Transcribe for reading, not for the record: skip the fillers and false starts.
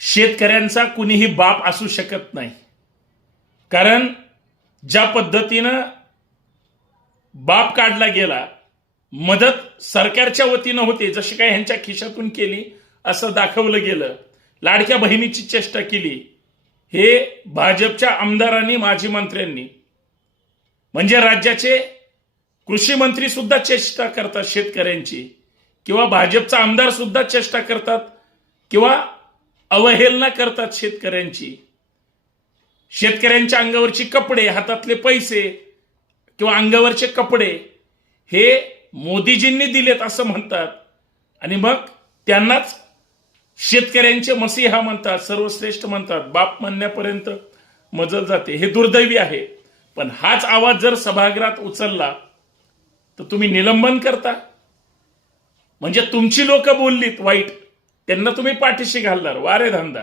शेतकऱ्यांचा कुणीही बाप असू शकत नाही. कारण ज्या पद्धतीनं बाप काढला गेला, मदत सरकारच्या वतीनं होते, जशी काय ह्यांच्या खिशातून केली असं दाखवलं गेलं, लाडक्या बहिणीची चेष्टा केली, हे भाजपच्या आमदारांनी, माजी मंत्र्यांनी, म्हणजे राज्याचे कृषी मंत्री सुद्धा चेष्टा करतात शेतकऱ्यांची, किंवा भाजपचा आमदार सुद्धा चेष्टा करतात किंवा अवहेलना करतात शेतकऱ्यांची. शेतकऱ्यांच्या अंगावरची कपडे, हातातले पैसे किंवा अंगावरचे कपडे हे मोदीजींनी दिलेत असं म्हणतात, आणि मग त्यांनाच शेतकऱ्यांचे मसीहा म्हणतात, सर्वश्रेष्ठ म्हणतात, बाप म्हणण्यापर्यंत मजल जाते. हे दुर्दैवी आहे. पण हाच आवाज जर सभागृहात उचलला तर तुम्ही निलंबन करता. म्हणजे तुमची लोक बोललीत वाईट, त्यांना तुम्ही पाठीशी घालणार. वारे धंदा.